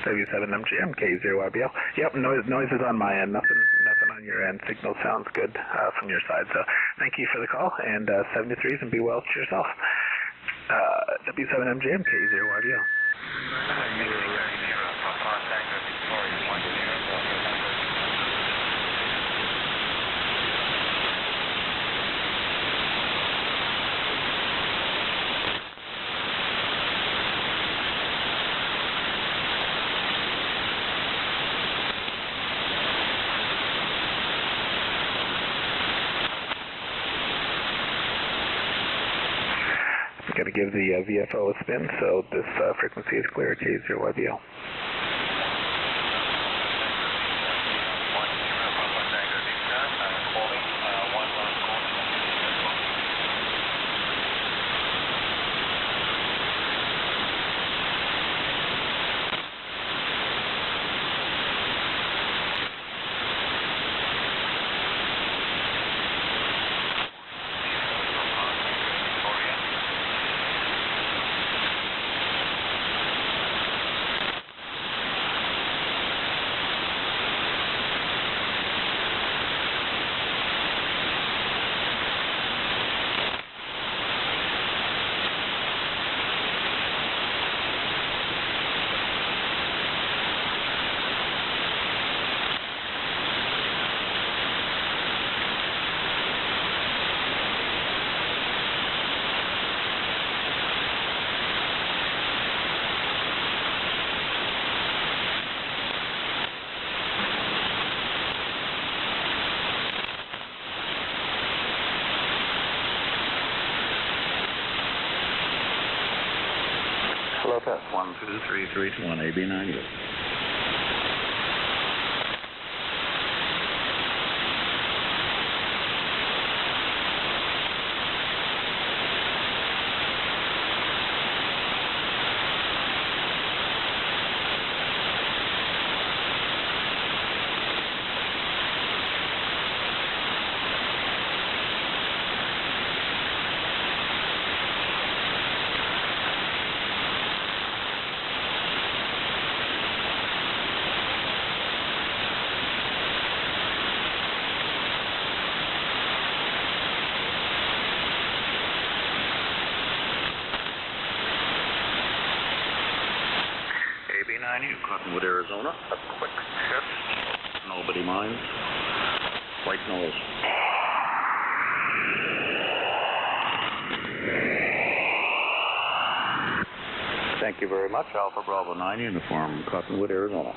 W7MGM, K0YBL. Yep, noise is on my end. Nothing on your end. Signal sounds good from your side. So thank you for the call, and 73s, and be well to yourself. W7MGM, K0YBL. I'm going to give the VFO a spin, so this frequency is clear, K0YBL. Hello, test 1, 2, 3, 3 to 1, AB9U. AB9U, Cottonwood, Arizona. A quick test. Nobody minds. White nose. Thank you very much. Alpha Bravo 9, uniform, Cottonwood, Arizona.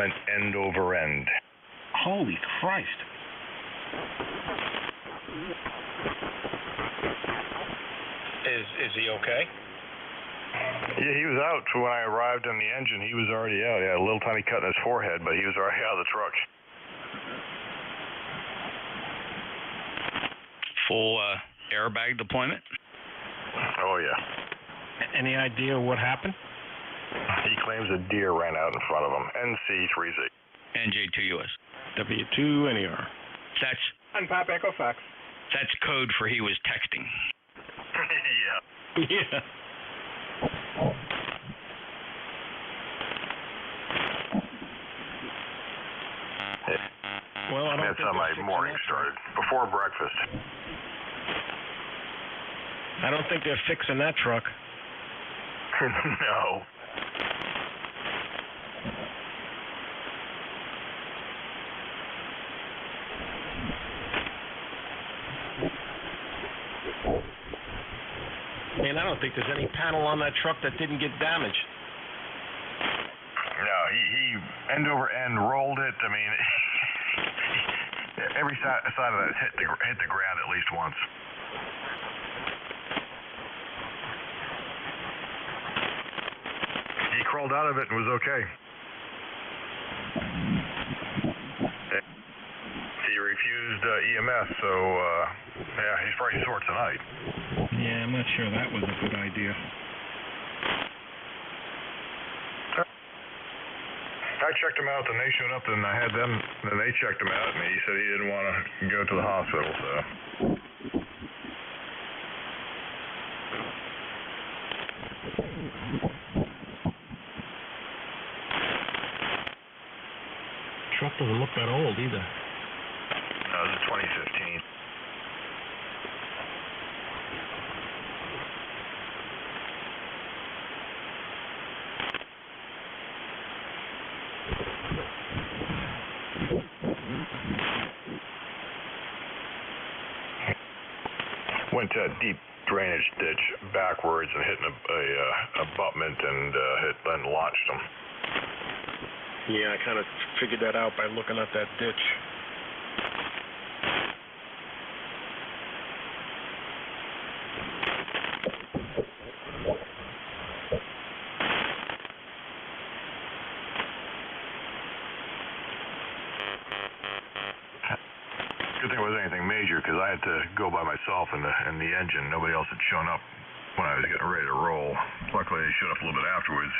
went end over end. Holy Christ. Is he okay? Yeah, he was out when I arrived on the engine. He was already out. He had a little tiny cut in his forehead, but he was already out of the truck. Full airbag deployment? Oh, yeah. Any idea what happened? He claims a deer ran out in front of him. NC30. NJ2US. W2NER. That's And Pop Echo Fox. That's code for he was texting. Yeah. Yeah. Well, I don't That's think how my they're fixing morning that started. Before breakfast. I don't think they're fixing that truck. No. And I don't think there's any panel on that truck that didn't get damaged. No, he end over end rolled it. I mean, every side of that hit the ground at least once. He crawled out of it and was okay. He refused EMS, so yeah, he's probably sore tonight. Yeah, I'm not sure that was a good idea. I checked him out, and they showed up, and I had them, and they checked him out, and he said he didn't want to go to the hospital, so. Truck doesn't look that old either. No, it was 2015. Went to a deep drainage ditch backwards and hit a abutment and then launched him. Yeah, I kind of figured that out by looking at that ditch. Good thing it wasn't anything major because I had to go by myself in the engine. Nobody else had shown up when I was getting ready to roll. Luckily, they showed up a little bit afterwards,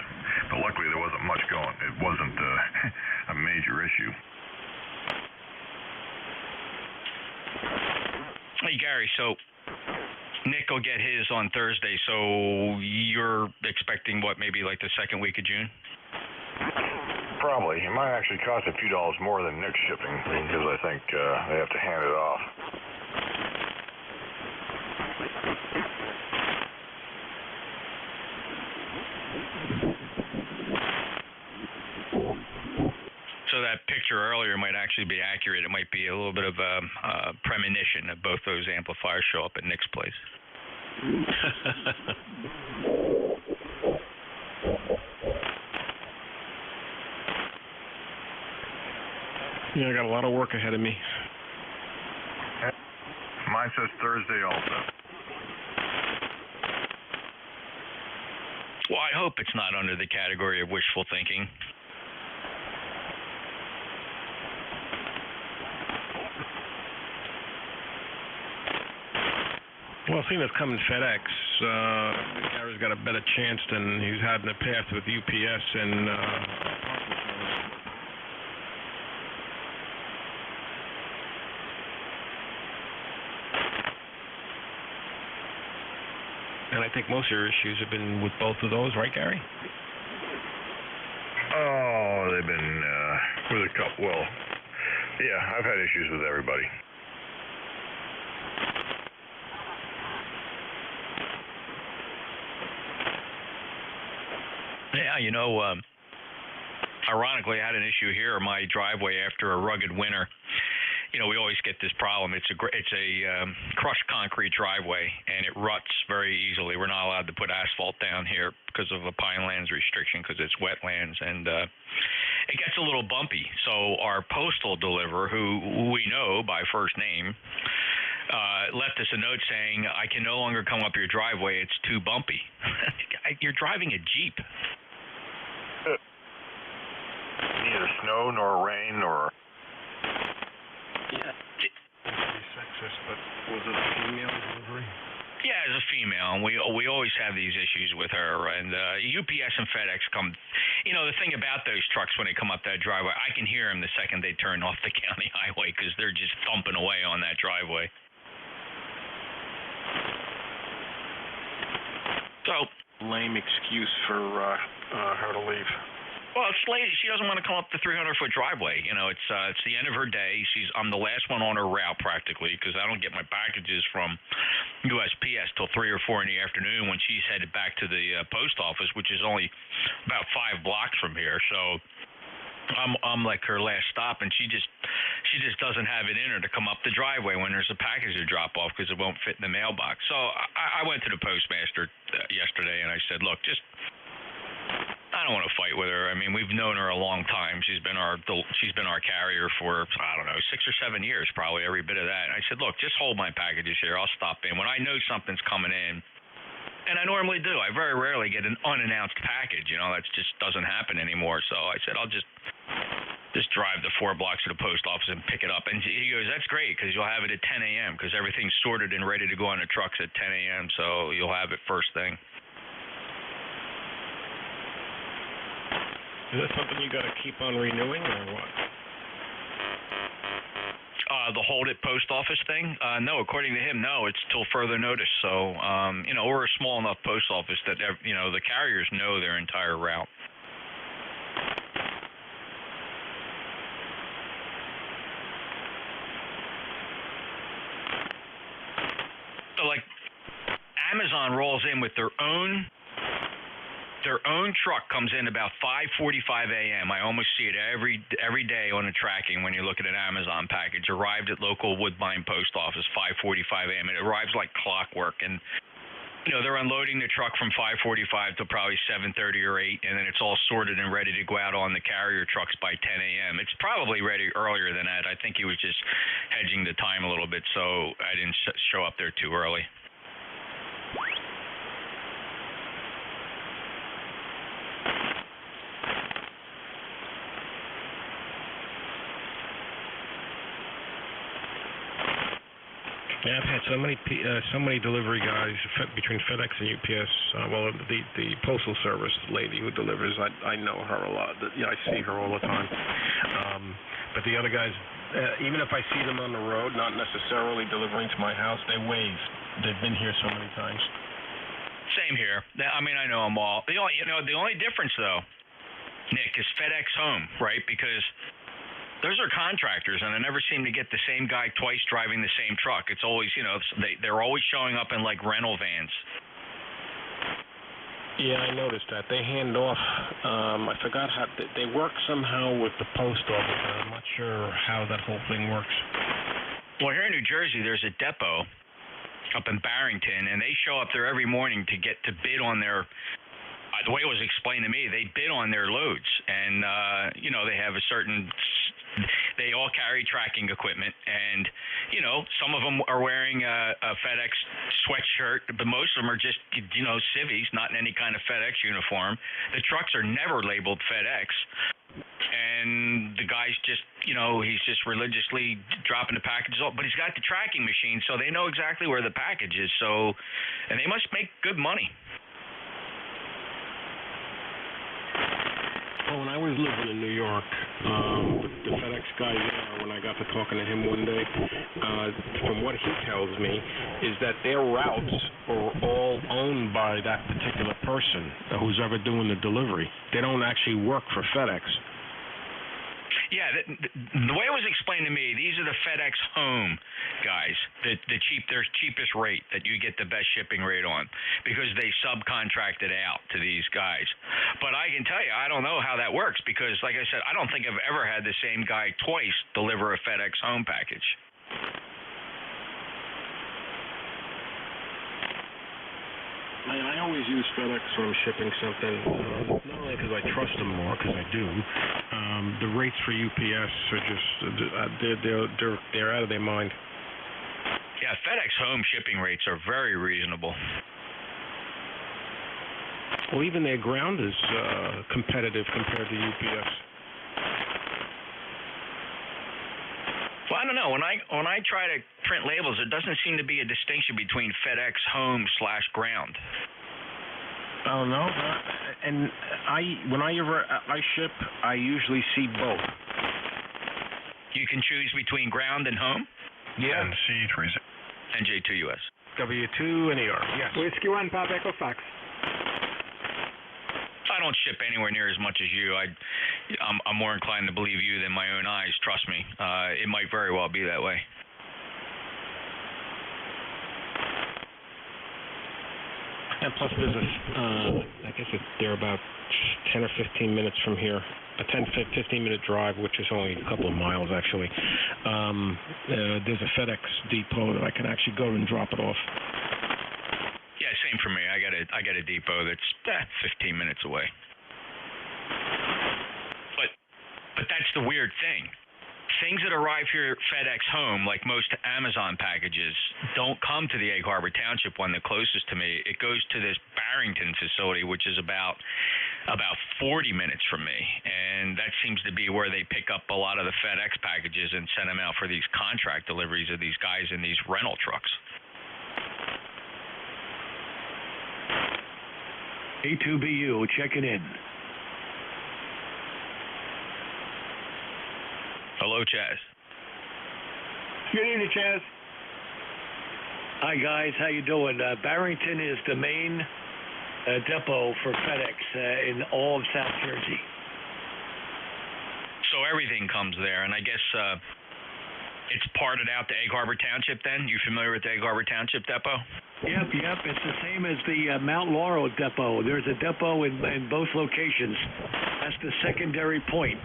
but luckily there wasn't much going. It wasn't a major issue. Hey, Gary, so Nick will get his on Thursday, so you're expecting what, maybe like the second week of June? Probably. It might actually cost a few dollars more than Nick's shipping because I think they have to hand it off. So that picture earlier might actually be accurate. It might be a little bit of a premonition of both those amplifiers show up at Nick's place. Yeah, I got a lot of work ahead of me. Mine says Thursday also. Well, I hope it's not under the category of wishful thinking. Well, seeing it's coming FedEx, Gary's got a better chance than he's had in the past with UPS and and I think most of your issues have been with both of those, right, Gary? Oh, they've been with a couple. Well, yeah, I've had issues with everybody. Yeah, you know, ironically, I had an issue here in my driveway after a rugged winter. we always get this problem. It's a crushed concrete driveway, and it ruts very easily. We're not allowed to put asphalt down here because of a pinelands restriction because it's wetlands, and it gets a little bumpy. So our postal deliverer, who we know by first name, left us a note saying, I can no longer come up your driveway. It's too bumpy. You're driving a Jeep. Neither snow nor rain nor... Yeah. Sexist, but was it a female delivery? Yeah, as a female, and we always have these issues with her. And UPS and FedEx come. The thing about those trucks when they come up that driveway, I can hear them the second they turn off the county highway because they're just thumping away on that driveway. So, Lame excuse for her to leave. Well, it's late. She doesn't want to come up the 300-foot driveway. It's the end of her day. I'm the last one on her route practically because I don't get my packages from USPS till 3 or 4 in the afternoon when she's headed back to the post office, which is only about 5 blocks from here. So I'm like her last stop, and she just doesn't have it in her to come up the driveway when there's a package to drop off because it won't fit in the mailbox. So I went to the postmaster yesterday and I said, look, I don't want to fight with her. I mean, we've known her a long time. She's been our carrier for, I don't know, 6 or 7 years, probably every bit of that. And I said, look, just hold my packages here. I'll stop in when I know something's coming in. And I normally do. I very rarely get an unannounced package. That just doesn't happen anymore. So I said, I'll just drive the 4 blocks to the post office and pick it up. And he goes, that's great because you'll have it at 10 a.m. because everything's sorted and ready to go on the trucks at 10 a.m. So you'll have it first thing. Is that something you got to keep on renewing or what? The hold it post office thing? No, according to him, no. It's till further notice. So, we're a small enough post office that, the carriers know their entire route. So, like, Amazon rolls in with their own truck comes in about 5:45 a.m. I almost see it every day on the tracking when you look at an Amazon package. Arrived at local Woodbine post office 5:45 a.m. It arrives like clockwork, and they're unloading the truck from 5:45 to probably 7:30 or 8, and then it's all sorted and ready to go out on the carrier trucks by 10 a.m. It's probably ready earlier than that. I think he was just hedging the time a little bit, so I didn't show up there too early. Yeah, I've had so many delivery guys between FedEx and UPS. The postal service lady who delivers, I know her a lot. I see her all the time. But the other guys, even if I see them on the road, not necessarily delivering to my house, they wave. They've been here so many times. Same here. I mean, I know them all. The only difference though, Nick, is FedEx Home, right? Because those are contractors, and I never seem to get the same guy twice driving the same truck. It's always, they're always showing up in like rental vans. Yeah, I noticed that. They hand off, I forgot how, they work somehow with the post office. I'm not sure how that whole thing works. Well, here in New Jersey, there's a depot up in Barrington, and they show up there every morning to get to bid on their, the way it was explained to me, they bid on their loads, and, they have a certain, they all carry tracking equipment, and, some of them are wearing a FedEx sweatshirt, but most of them are just, civvies, not in any kind of FedEx uniform. The trucks are never labeled FedEx, and the guy's just, he's just religiously dropping the packages off, but he's got the tracking machine, so they know exactly where the package is, and they must make good money. Well, when I was living in New York, the FedEx guy there, when I got to talking to him one day, from what he tells me, is that their routes are all owned by that particular person who's ever doing the delivery. They don't actually work for FedEx. Yeah, the way it was explained to me, these are the FedEx Home guys, their cheapest rate that you get the best shipping rate on because they subcontract it out to these guys. But I can tell you, I don't know how that works because, like I said, I don't think I've ever had the same guy twice deliver a FedEx Home package. I always use FedEx when I'm shipping something, not only because I trust them more, because I do. The rates for UPS are just they're out of their mind. Yeah, FedEx Home shipping rates are very reasonable. Well, even their ground is competitive compared to UPS. Well, I don't know. When I try to print labels, there doesn't seem to be a distinction between FedEx Home / ground. Oh no, and when I ship, I usually see both. You can choose between ground and home? Yeah. NC3. NJ2US. W2 and ER. Yes. Whiskey 1, Pop Echo Fox. I don't ship anywhere near as much as you. I'm more inclined to believe you than my own eyes. Trust me. It might very well be that way. And plus, there's I guess they're about 10 or 15 minutes from here. A 10-15-minute drive, which is only a couple of miles, actually. There's a FedEx depot that I can actually go and drop it off. Yeah, same for me. I got a depot that's 15 minutes away. But that's the weird thing. Things that arrive here at FedEx Home, like most Amazon packages, don't come to the Egg Harbor Township one, the closest to me. It goes to this Barrington facility, which is about 40 minutes from me. And that seems to be where they pick up a lot of the FedEx packages and send them out for these contract deliveries of these guys in these rental trucks. A2BU checking in. Hello, Chaz. Good evening, Chaz. Hi guys, how you doing? Barrington is the main depot for FedEx in all of South Jersey. So everything comes there, and I guess it's parted out to Egg Harbor Township then? You familiar with the Egg Harbor Township depot? Yep. It's the same as the Mount Laurel depot. There's a depot in both locations. That's the secondary point.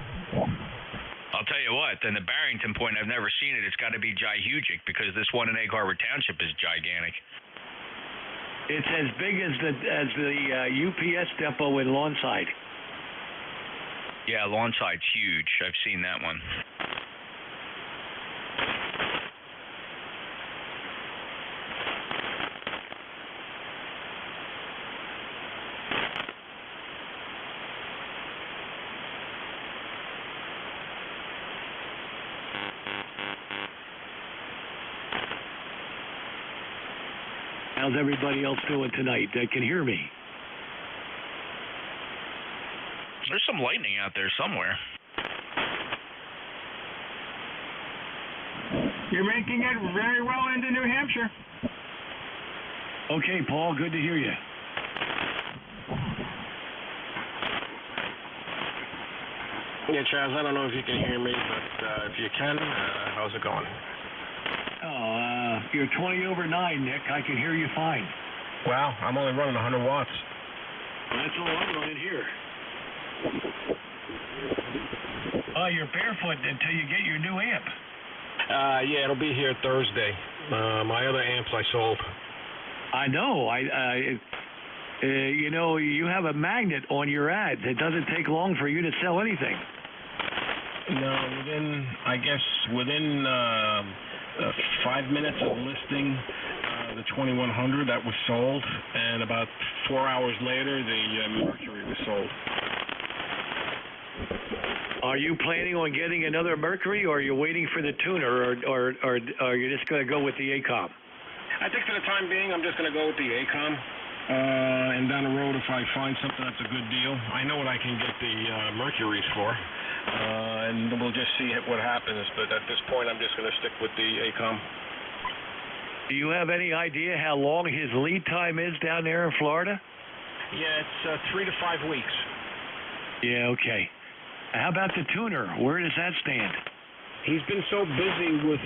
I'll tell you what, then the Barrington point, I've never seen it. It's got to be gigantic because this one in Egg Harbor Township is gigantic. It's as big as the UPS depot in Lawnside. Yeah, Lawnside's huge. I've seen that one. How's everybody else doing tonight? They can hear me. There's some lightning out there somewhere. You're making it very well into New Hampshire. Okay, Paul, good to hear you. Yeah, Chaz, I don't know if you can hear me, but if you can, how's it going? Oh, you're 20 over 9, Nick. I can hear you fine. Wow, I'm only running 100 watts. That's all I'm running here. Oh, you're barefoot until you get your new amp. Yeah, it'll be here Thursday. My other amps I sold. I know. You know, you have a magnet on your ads. It doesn't take long for you to sell anything. No, within 5 minutes of listing the 2100, that was sold, and about 4 hours later, the Mercury was sold. Are you planning on getting another Mercury, or are you waiting for the tuner, or are you just going to go with the ACOM? I think for the time being, I'm just going to go with the ACOM. And down the road, if I find something that's a good deal, I know what I can get the Mercuries for. And we'll just see what happens. But at this point, I'm just going to stick with the ACOM. Do you have any idea how long his lead time is down there in Florida? Yeah, it's 3 to 5 weeks. Yeah, okay. How about the tuner? Where does that stand? He's been so busy with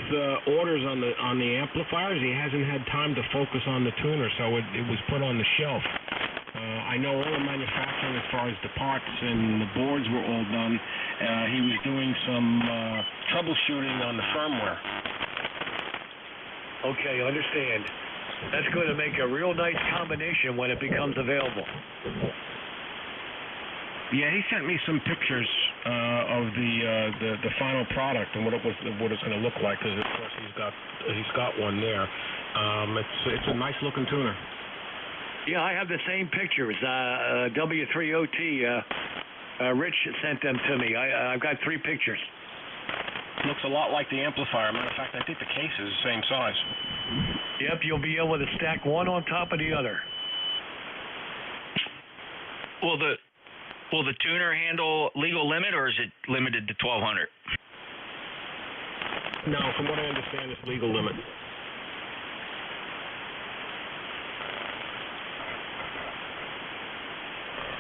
orders on the amplifiers, he hasn't had time to focus on the tuner, so it was put on the shelf. I know all the manufacturing as far as the parts and the boards were all done. He was doing some troubleshooting on the firmware. Okay, understand. That's going to make a real nice combination when it becomes available. Yeah, he sent me some pictures of the final product and what it's going to look like. Because of course he's got one there. It's a nice looking tuner. Yeah, I have the same pictures. W3OT. Rich sent them to me. I've got 3 pictures. Looks a lot like the amplifier. Matter of fact, I think the case is the same size. Yep, you'll be able to stack one on top of the other. Will the tuner handle legal limit, or is it limited to 1200? No, from what I understand, it's legal limit.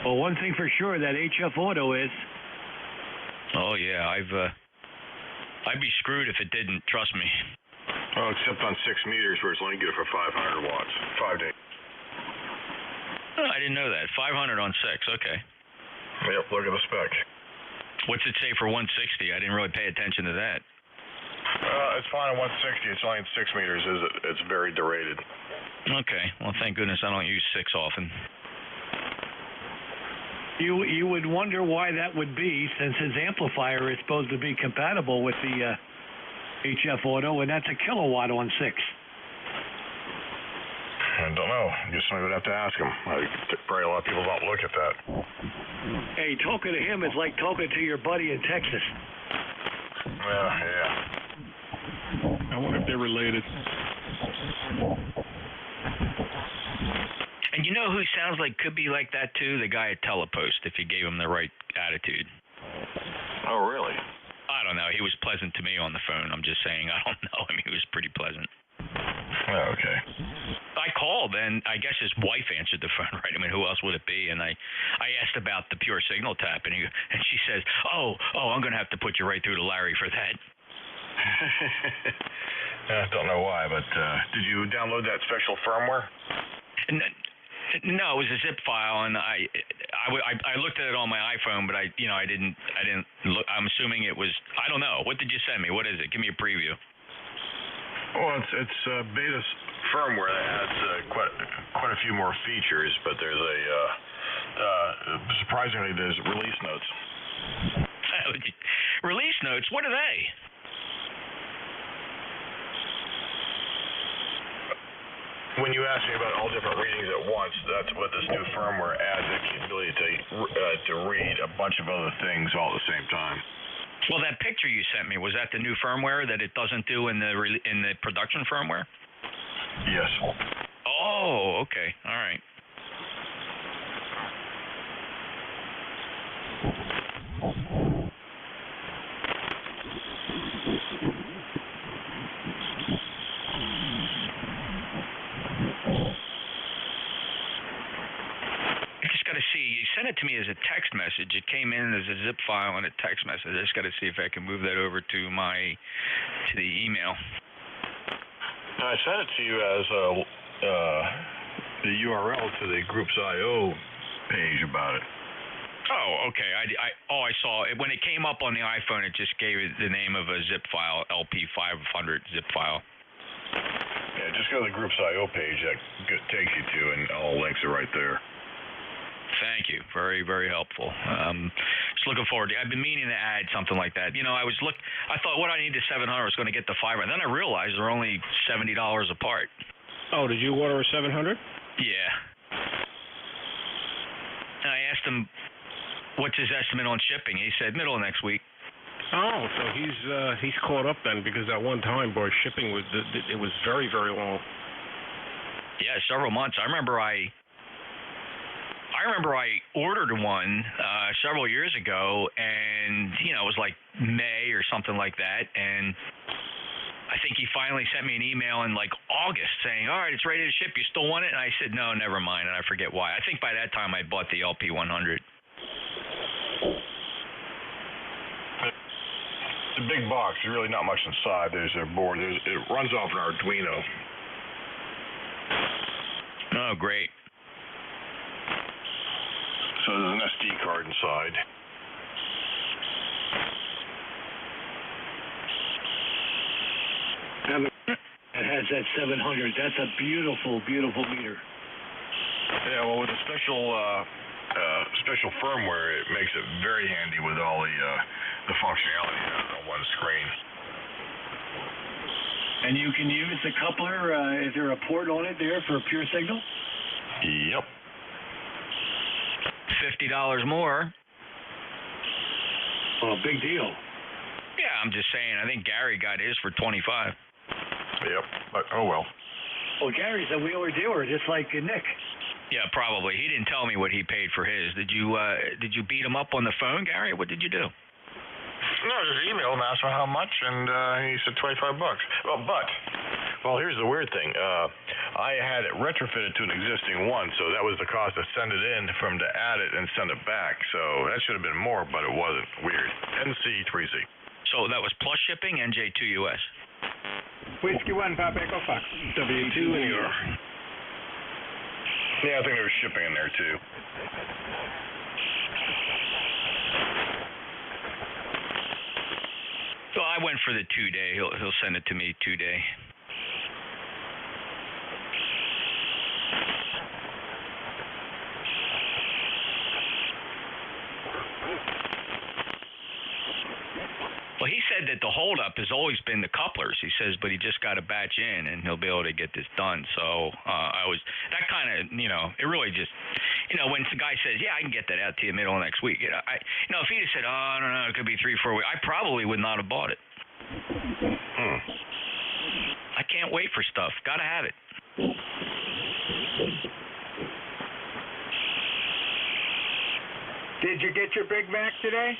Well, one thing for sure, that HF Auto is. Oh yeah, I'd be screwed if it didn't. Trust me. Well, except on 6 meters where it's only good for 500 watts. 5 days. Oh, I didn't know that. 500 on 6. Okay. Yep, look at the spec. What's it say for 160? I didn't really pay attention to that. It's fine at 160. It's only at 6 meters. It's very derated. Okay. Well, thank goodness I don't use 6 often. You would wonder why that would be, since his amplifier is supposed to be compatible with the HF Auto, and that's a kilowatt on 6. I don't know. I guess somebody would have to ask him. Probably a lot of people don't look at that. Hey, talking to him is like talking to your buddy in Texas. Yeah. I wonder if they're related. And you know who sounds like could be like that too? The guy at Telepost, if you gave him the right attitude. Oh, really? I don't know. He was pleasant to me on the phone. I'm just saying I don't know him. He was pretty pleasant. Oh, okay. I called, and I guess his wife answered the phone, right? I mean, who else would it be? And I asked about the pure signal tap, and she says, oh, I'm going to have to put you right through to Larry for that. I don't know why, but did you download that special firmware? No, it was a zip file, and I looked at it on my iPhone, but I didn't look. I'm assuming it was. I don't know. What did you send me? What is it? Give me a preview. Well, it's beta firmware that has quite a few more features, but there's surprisingly there's release notes. Release notes? What are they? When you ask me about all different readings at once, that's what this new firmware adds, the ability to read a bunch of other things all at the same time. Well, that picture you sent me, was that the new firmware that it doesn't do in the production firmware? Yes. Oh, okay. All right. See, you sent it to me as a text message. It came in as a zip file and a text message. I just got to see if I can move that over to the email. I sent it to you as the URL to the Groups IO page about it. Oh, okay. I saw it when it came up on the iPhone. It just gave it the name of a zip file, LP500 zip file. Yeah, just go to the Groups IO page. That takes you to, and all the links are right there. Thank you. Very, very helpful. Just looking forward to it. I've been meaning to add something like that. You know, I thought what I need the 700 was going to get the 500. Then I realized they're only $70 apart. Oh, did you order a 700? Yeah. And I asked him, what's his estimate on shipping? He said middle of next week. Oh, so he's caught up then, because at one time, boy, shipping was very, very long. Yeah, several months. I remember I ordered one several years ago, and it was like May or something like that, and I think he finally sent me an email in like August saying, all right, it's ready to ship. You still want it? And I said, no, never mind, and I forget why. I think by that time I bought the LP100. It's a big box. There's really not much inside. There's a board. It runs off an Arduino. Oh, great. So there's an SD card inside. It has that 700. That's a beautiful, beautiful meter. Yeah, well, with a special firmware, it makes it very handy with all the functionality on one screen. And you can use the coupler. Is there a port on it there for pure signal? Yep. $50 more. Oh, big deal. Yeah, I'm just saying. I think Gary got his for $25. Yep. But, oh well. Well, Gary's a wheeler dealer, just like Nick. Yeah, probably. He didn't tell me what he paid for his. Did you beat him up on the phone, Gary? What did you do? No, just emailed and asked him how much, and he said $25. Well, here's the weird thing. I had it retrofitted to an existing one, so that was the cost to send it in for him to add it and send it back. So that should have been more, but it wasn't. Weird. NC3Z. So that was plus shipping, NJ2US. Whiskey 1, Papa Echo Fox. W2 in New York. Yeah, I think there was shipping in there, too. So I went for the 2-day. He'll send it to me 2-day. Well, he said that the holdup has always been the couplers. He says, but he just got a batch in, and he'll be able to get this done. So that kind of, it really just, when the guy says, yeah, I can get that out to you middle of next week. If he'd have said, oh, I don't know, it could be 3-4 weeks, I probably would not have bought it. I can't wait for stuff. Got to have it. Did you get your Big Mac today?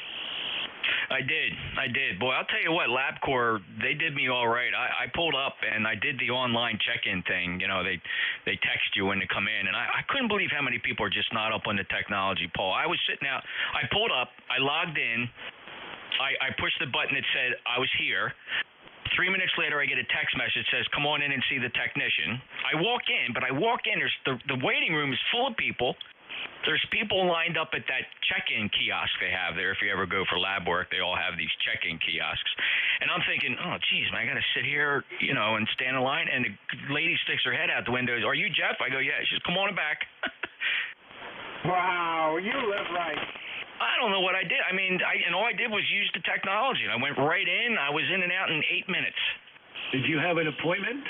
I did. Boy, I'll tell you what, LabCorp, they did me all right. I pulled up and I did the online check-in thing. They text you when they come in, and I couldn't believe how many people are just not up on the technology, Paul. I was sitting out. I pulled up. I logged in. I pushed the button that said I was here. 3 minutes later, I get a text message that says, come on in and see the technician. I walk in, there's the waiting room is full of people. There's people lined up at that check-in kiosk they have there. If you ever go for lab work, they all have these check-in kiosks. And I'm thinking, oh, geez, man, I got to sit here, and stand in line. And the lady sticks her head out the window. Are you Jeff? I go, yeah. She says, come on back. Wow, you live right. I don't know what I did. I mean, all I did was use the technology. I went right in. I was in and out in 8 minutes. Did you have an appointment?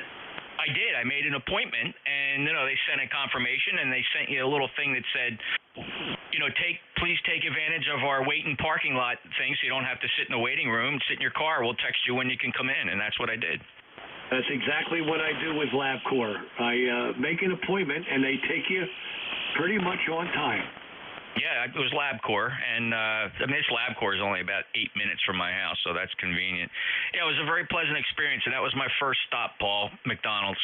I did. I made an appointment, and they sent a confirmation, and they sent you a little thing that said, please take advantage of our wait and parking lot thing, so you don't have to sit in the waiting room, sit in your car. We'll text you when you can come in, and that's what I did. That's exactly what I do with LabCorp. I make an appointment, and they take you pretty much on time. Yeah, it was LabCorp, and this LabCorp is only about 8 minutes from my house, so that's convenient. Yeah, it was a very pleasant experience, and that was my first stop, Paul, McDonald's.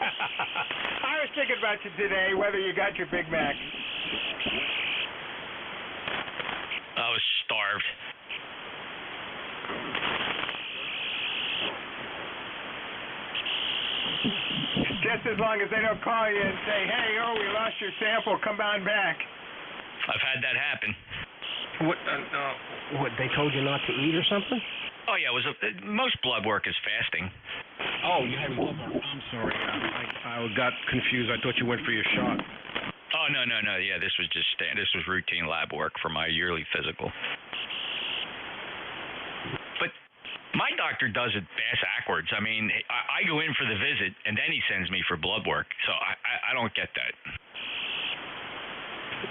I was thinking about you today, whether you got your Big Mac. I was starved. Just as long as they don't call you and say, hey, we lost your sample, come on back. I've had that happen. What, they told you not to eat or something? Oh, yeah, most blood work is fasting. Oh, you had blood work. I'm sorry. I got confused. I thought you went for your shot. Oh, no. Yeah, this was routine lab work for my yearly physical. But my doctor does it backwards. I mean, I go in for the visit, and then he sends me for blood work. So I don't get that.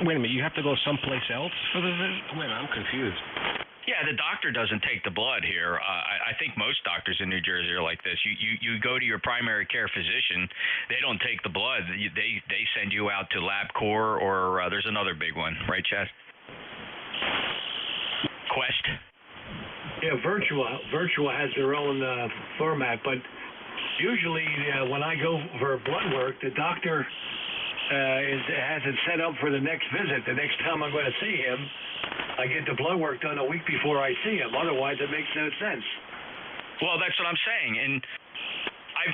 Wait a minute, you have to go someplace else for the visit? Wait, I'm confused. Yeah, the doctor doesn't take the blood here. I think most doctors in New Jersey are like this. You go to your primary care physician. They don't take the blood. They send you out to LabCorp or there's another big one, right, Chad? Quest. Yeah, Virtua has their own format, but usually when I go for blood work, the doctor has it set up for the next visit. The next time I'm going to see him, I get the blood work done a week before I see him. Otherwise, it makes no sense. Well, that's what I'm saying, and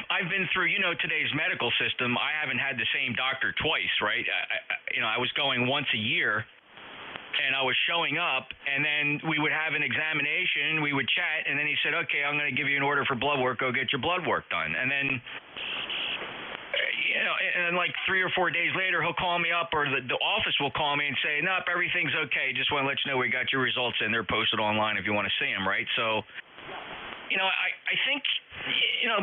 I've been through, today's medical system. I haven't had the same doctor twice, right? I was going once a year, and I was showing up, and then we would have an examination, we would chat, and then he said, okay, I'm going to give you an order for blood work, go get your blood work done. And then, and like 3 or 4 days later, he'll call me up, or the office will call me and say, nope, everything's okay, just want to let you know we got your results in, they're posted online if you want to see them, right? So, I think,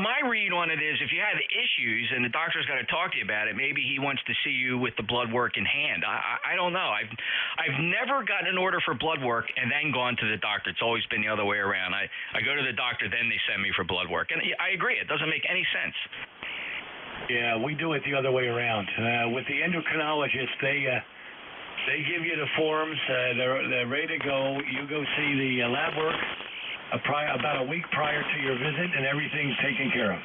my read on it is if you have issues and the doctor's got to talk to you about it, maybe he wants to see you with the blood work in hand. I don't know. I've never gotten an order for blood work and then gone to the doctor. It's always been the other way around. I go to the doctor, then they send me for blood work. And I agree. It doesn't make any sense. Yeah, we do it the other way around. With the endocrinologist, they give you the forms. They're ready to go. You go see the lab work about a week prior to your visit, and everything's taken care of.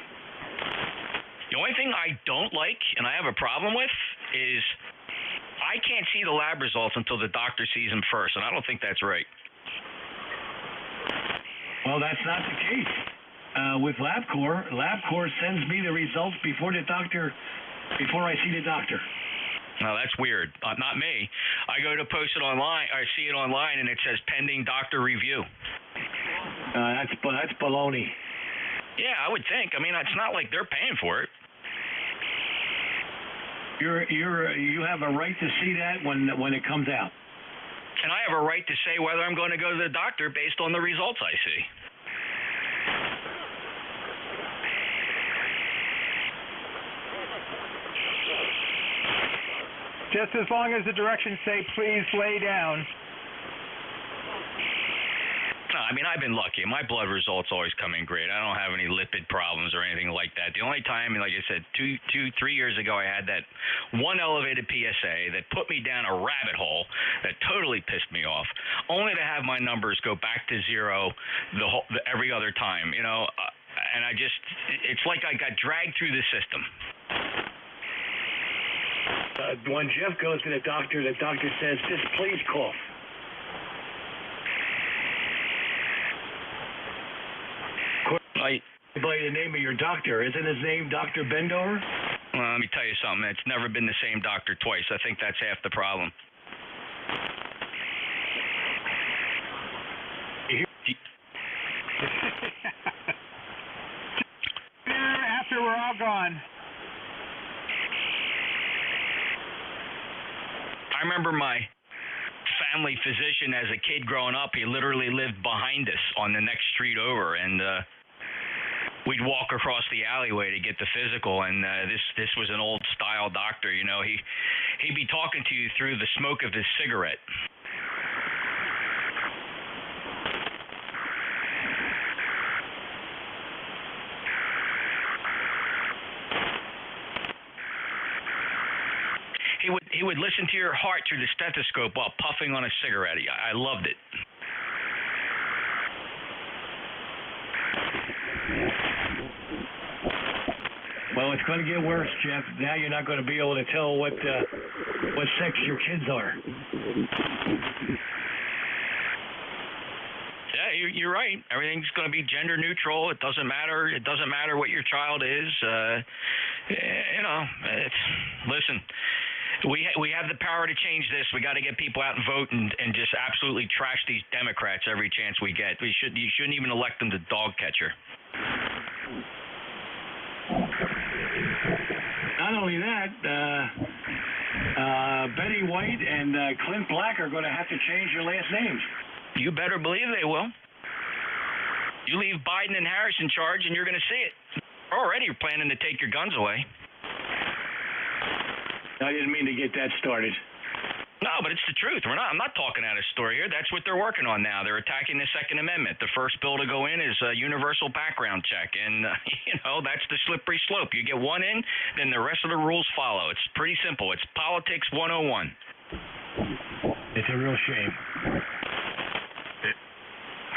The only thing I don't like, and I have a problem with, is I can't see the lab results until the doctor sees them first, and I don't think that's right. Well, that's not the case. With LabCorp sends me the results before I see the doctor. No, that's weird. Not me. I go to post it online. I see it online, and it says pending doctor review. That's baloney. Yeah, I would think. I mean, it's not like they're paying for it. You have a right to see that when it comes out. And I have a right to say whether I'm going to go to the doctor based on the results I see. Just as long as the directions say, please lay down. No, I mean, I've been lucky. My blood results always come in great. I don't have any lipid problems or anything like that. The only time, like I said, 3 years ago, I had that one elevated PSA that put me down a rabbit hole that totally pissed me off, only to have my numbers go back to zero every other time, and it's like I got dragged through the system. When Jeff goes to the doctor says, just please cough. By the name of your doctor. Isn't his name Dr. Bendover? Well, let me tell you something. It's never been the same doctor twice. I think that's half the problem. After we're all gone. I remember my family physician as a kid growing up. He literally lived behind us on the next street over, and we'd walk across the alleyway to get the physical. And this was an old style doctor. He'd be talking to you through the smoke of his cigarette. He would listen to your heart through the stethoscope while puffing on a cigarette. I loved it. Well, it's going to get worse, Jeff. Now you're not going to be able to tell what sex your kids are. Yeah, you're right. Everything's going to be gender neutral. It doesn't matter. It doesn't matter what your child is. Listen. We have the power to change this. We got to get people out and vote and just absolutely trash these Democrats every chance we get. You shouldn't even elect them to dog catcher. Not only that, Betty White and Clint Black are going to have to change your last names. You better believe they will. You leave Biden and Harris in charge, and you're going to see it. Already you're planning to take your guns away. I didn't mean to get that started. No, but it's the truth. I'm not talking out of story here. That's what they're working on now. They're attacking the Second Amendment. The first bill to go in is a universal background check, and that's the slippery slope. You get one in, then the rest of the rules follow. It's pretty simple. It's politics 101. It's a real shame.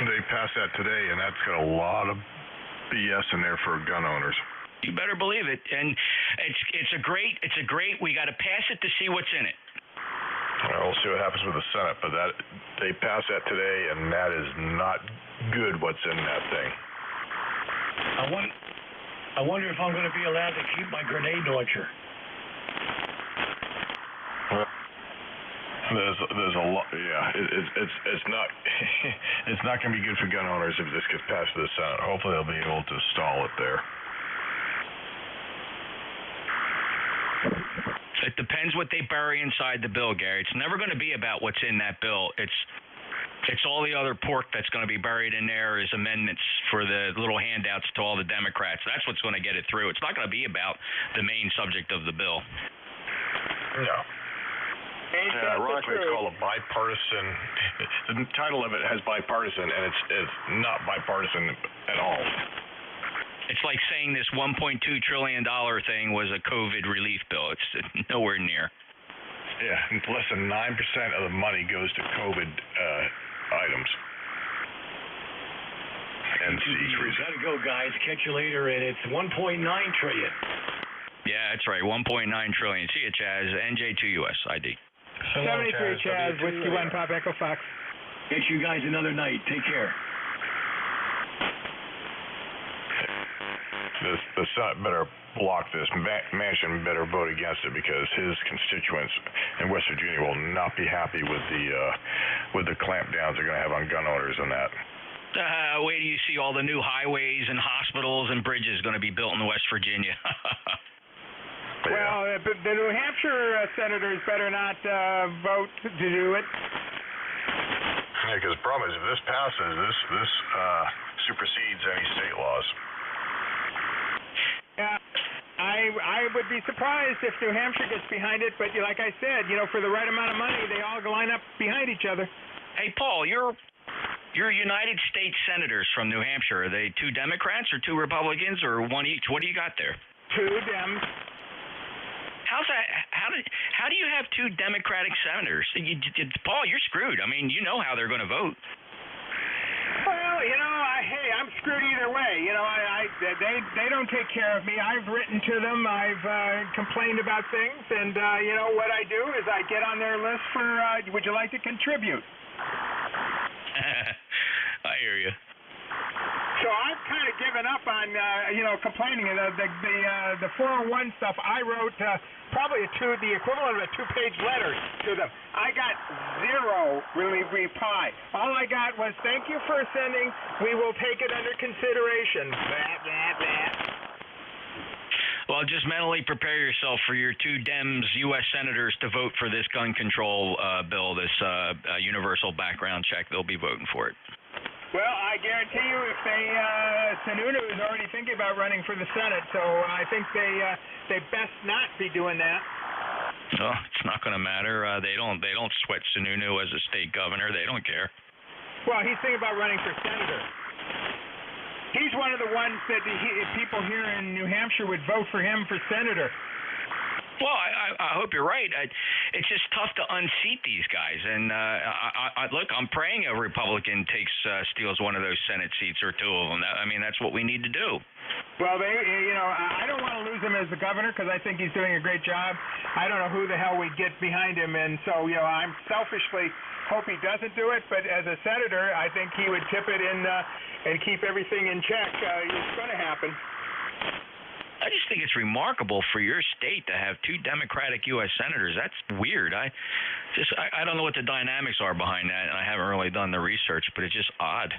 They passed that today, and that's got a lot of BS in there for gun owners. You better believe it, and it's a great. We got to pass it to see what's in it. We'll see what happens with the Senate, but they passed that today, and that is not good. What's in that thing? I wonder if I'm going to be allowed to keep my grenade launcher. There's a lot. Yeah, it's not it's not going to be good for gun owners if this gets passed to the Senate. Hopefully, they'll be able to stall it there. It depends what they bury inside the bill, Gary. It's never going to be about what's in that bill. It's all the other pork that's going to be buried in there as amendments for the little handouts to all the Democrats. That's what's going to get it through. It's not going to be about the main subject of the bill. No. Yeah, ironically, it's called a bipartisan. The title of it has bipartisan, and it's not bipartisan at all. It's like saying this $1.2 trillion thing was a COVID relief bill. It's nowhere near. Yeah, less than 9% of the money goes to COVID items. And you gotta go, guys. Catch you later, and it's 1.9 trillion. Yeah, that's right. 1.9 trillion. See you, Chaz. NJ2US ID. 73 Chaz, Whiskey 1 Pop Echo Fox. Get you guys another night. Take care. The Senate better block this. Manchin better vote against it because his constituents in West Virginia will not be happy with the clampdowns they're going to have on gun owners and that. Wait till you see all the new highways and hospitals and bridges going to be built in West Virginia. Well, the New Hampshire senators better not vote to do it. Yeah, because the problem is if this passes, this supersedes any state laws. Yeah, I would be surprised if New Hampshire gets behind it, but like I said, for the right amount of money, they all line up behind each other. Hey, Paul, you're United States senators from New Hampshire. Are they 2 Democrats or 2 Republicans or one each? What do you got there? 2 Dems. How's that? How do you have 2 Democratic senators? Paul, you're screwed. I mean, you know how they're going to vote. Well, hey, I'm screwed either way. They don't take care of me. I've written to them. I've complained about things, and what I do is I get on their list for would you like to contribute? I hear you. So I've kind of given up on complaining. The 401 stuff I wrote probably the equivalent of a 2-page letter to them. I got 0 reply. All I got was thank you for sending. We will take it under consideration. Well, just mentally prepare yourself for your 2 Dems, U.S. senators, to vote for this gun control bill, this universal background check. They'll be voting for it. Well, I guarantee you, if Sununu is already thinking about running for the Senate, so I think they best not be doing that. Oh, it's not going to matter. They don't sweat Sununu as a state governor. They don't care. Well, he's thinking about running for senator. He's one of the ones that people here in New Hampshire would vote for him for senator. Well, I hope you're right. It's just tough to unseat these guys. And look, I'm praying a Republican steals one of those Senate seats or 2 of them. I mean, that's what we need to do. Well, I don't want to lose him as the governor because I think he's doing a great job. I don't know who the hell we'd get behind him, and so I'm selfishly hope he doesn't do it. But as a senator, I think he would tip it in and keep everything in check. It's going to happen. I just think it's remarkable for your state to have 2 Democratic U.S. senators. That's weird. I don't know what the dynamics are behind that, and I haven't really done the research, but it's just odd.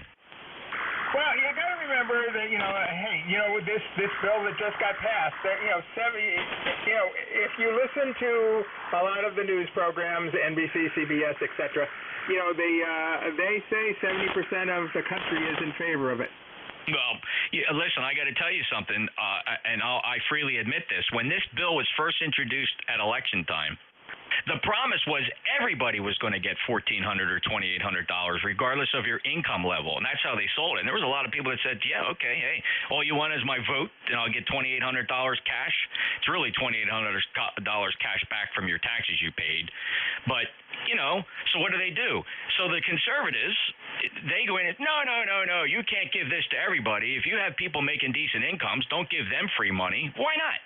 Well, you got to remember that this bill that just got passed. If you listen to a lot of the news programs, NBC, CBS, etc., they say 70% of the country is in favor of it. Well, listen, I got to tell you something, and I freely admit this. When this bill was first introduced at election time, the promise was everybody was going to get $1,400 or $2,800, regardless of your income level, and that's how they sold it. And there was a lot of people that said, yeah, okay, hey, all you want is my vote, and I'll get $2,800 cash. It's really $2,800 cash back from your taxes you paid. But, so what do? So the conservatives, they go in and, no, you can't give this to everybody. If you have people making decent incomes, don't give them free money. Why not?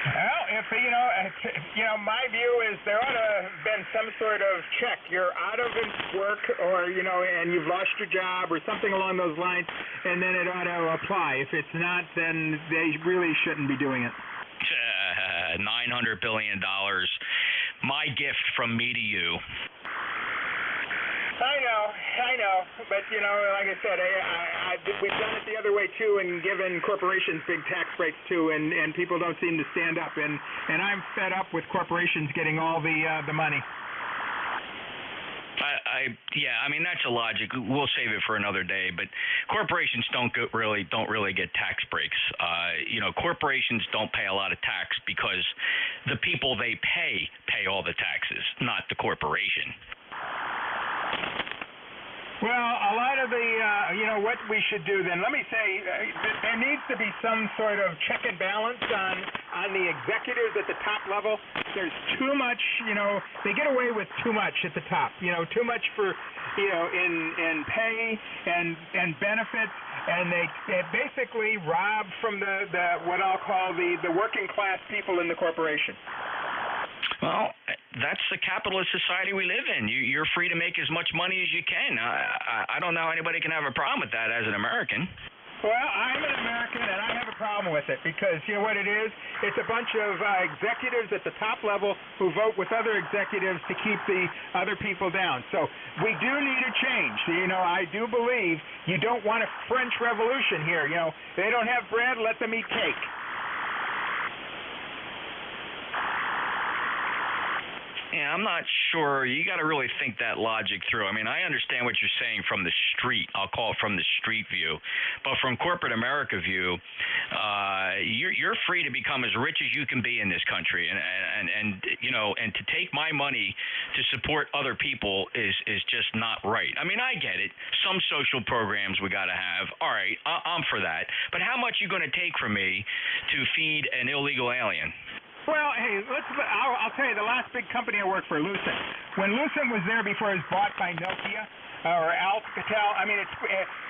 Well, my view is there ought to have been some sort of check. You're out of work, or and you've lost your job, or something along those lines, and then it ought to apply. If it's not, then they really shouldn't be doing it. $900 billion. My gift from me to you. I know, but like I said, we've done it the other way too, and given corporations big tax breaks too, and people don't seem to stand up, and I'm fed up with corporations getting all the money. I mean that's a logic. We'll save it for another day. But corporations don't really get tax breaks. Corporations don't pay a lot of tax because the people they pay all the taxes, not the corporation. Well, a lot of the, what we should do then, let me say, there needs to be some sort of check and balance on the executives at the top level. There's too much, they get away with too much at the top, too much for, in pay and benefits, and they basically rob from the what I'll call the working class people in the corporation. Well, that's the capitalist society we live in. You're free to make as much money as you can. I don't know how anybody can have a problem with that as an American. Well, I'm an American, and I have a problem with it because you know what it is? It's a bunch of executives at the top level who vote with other executives to keep the other people down. So we do need a change. I do believe you don't want a French Revolution here. They don't have bread, let them eat cake. Yeah, I'm not sure. You got to really think that logic through. I mean, I understand what you're saying from the street. I'll call it from the street view. But from corporate America view, you're free to become as rich as you can be in this country. And to take my money to support other people is just not right. I mean, I get it. Some social programs we got to have. All right, I'm for that. But how much are you going to take from me to feed an illegal alien? Well, hey, I'll tell you, the last big company I worked for, Lucent. When Lucent was there before it was bought by Nokia or Alcatel, I mean,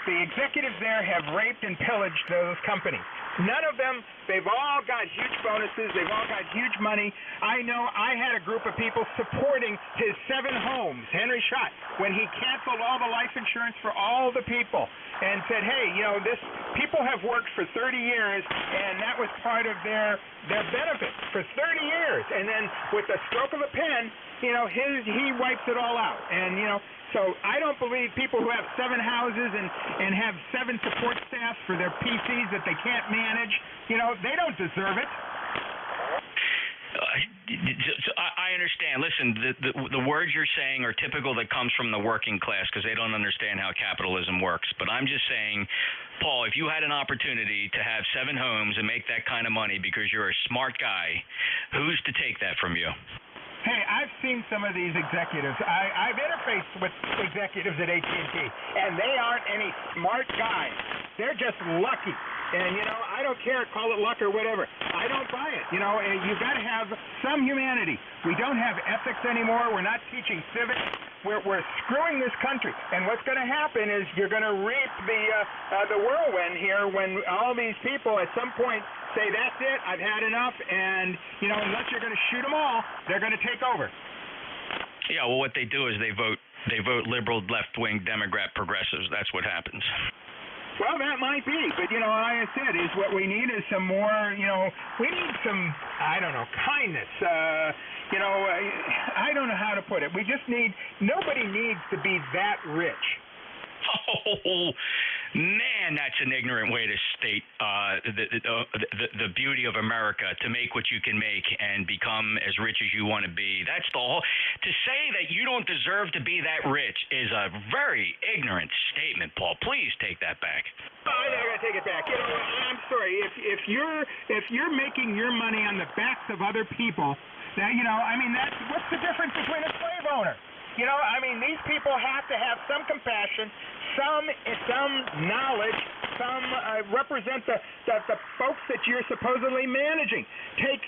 the executives there have raped and pillaged those companies. None of them, they've all got huge bonuses. They've all got huge money. I know I had a group of people supporting his 7 homes, Henry Schott, when he canceled all the life insurance for all the people and said, hey, people have worked for 30 years, and that was part of their benefit for 30 years. And then with the stroke of a pen, he wipes it all out. And, so I don't believe people who have 7 houses and have 7 support staff for their PCs that they can't manage, they don't deserve it. I understand. Listen, the words you're saying are typical that comes from the working class because they don't understand how capitalism works. But I'm just saying, Paul, if you had an opportunity to have 7 homes and make that kind of money because you're a smart guy, who's to take that from you? Hey, I've seen some of these executives. I've interfaced with executives at AT&T, and they aren't any smart guys. They're just lucky. And, I don't care, call it luck or whatever. I don't buy it. You've got to have some humanity. We don't have ethics anymore. We're not teaching civics. We're screwing this country. And what's going to happen is you're going to reap the whirlwind here when all these people at some point say, that's it, I've had enough, and, unless you're going to shoot them all, they're going to take over. Yeah, well, what they do is they vote liberal, left-wing, Democrat, progressives. That's what happens. Well, that might be, but, like I said, is what we need is some more, we need some, kindness. I don't know how to put it. Nobody needs to be that rich. Oh, man, that's an ignorant way to state the beauty of America, to make what you can make and become as rich as you want to be. That's the whole. To say that you don't deserve to be that rich is a very ignorant statement, Paul. Please take that back. I'm not gonna take it back. I'm sorry. If you're making your money on the backs of other people, that that's what's the difference between a slave owner? These people have to have some compassion, some knowledge, some represent the folks that you're supposedly managing. Take